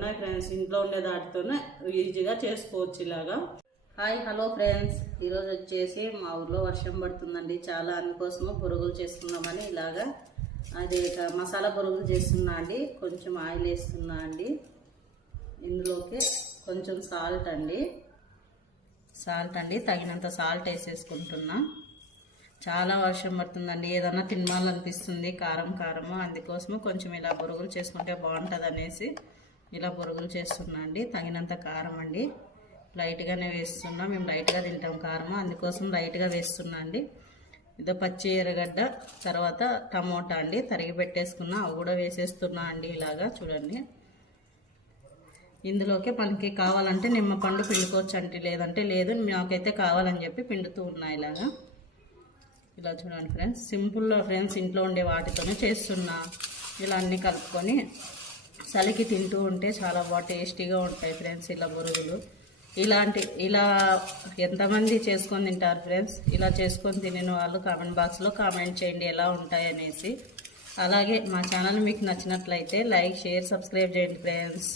Friends ఇంట్లో ఉండే దాటితోనే ఈజీగా చేసుకోవచ్చు ఇలాగా. హాయ్ హలో ఫ్రెండ్స్, ఈరోజు వచ్చేసి మా ఊర్లో వర్షం పడుతుందండి చాలా. అందుకోసము బొరుగులు చేసుకుందామని ఇలాగా అది మసాలా బొరుగులు చేస్తున్నా అండి. కొంచెం ఆయిల్ వేస్తున్నా అండి. ఇందులోకి కొంచెం సాల్ట్ అండి తగినంత సాల్ట్ వేసేసుకుంటున్నా. చాలా వర్షం పడుతుందండి, ఏదన్నా తినాలనిపిస్తుంది కారము. అందుకోసము కొంచెం ఇలా బొరుగులు చేసుకుంటే బాగుంటుంది అనేసి ఇలా బొరుగులు చేస్తున్నా అండి. తగినంత కారం అండి, లైట్గానే వేస్తున్నా. మేము లైట్గా తింటాం కారము, అందుకోసం లైట్గా వేస్తున్నా అండి. ఇదో పచ్చి ఎర్రగడ్డ, తర్వాత టమోటా అండి తరిగి పెట్టేసుకున్నా, అవి కూడా వేసేస్తున్నా అండి. ఇలాగా చూడండి. ఇందులోకి మనకి కావాలంటే నిమ్మపండు పిండుకోవచ్చు అండి, లేదంటే లేదు. నాకైతే కావాలని చెప్పి పిండుతూ ఉన్నా ఇలాగా. ఇలా చూడండి ఫ్రెండ్స్, సింపుల్గా ఫ్రెండ్స్ ఇంట్లో ఉండే వాటితోనే చేస్తున్నా. ఇలా అన్నీ కలుపుకొని చలికి తింటూ ఉంటే చాలా బాగా టేస్టీగా ఉంటాయి ఫ్రెండ్స్ ఇలా బొరుగులు. ఇలా ఎంతమంది చేసుకొని తింటారు ఫ్రెండ్స్? ఇలా చేసుకొని తినిన వాళ్ళు కామెంట్ బాక్స్లో కామెంట్ చేయండి ఎలా ఉంటాయనేసి. అలాగే మా ఛానల్ మీకు నచ్చినట్లయితే లైక్, షేర్, సబ్స్క్రైబ్ చేయండి ఫ్రెండ్స్.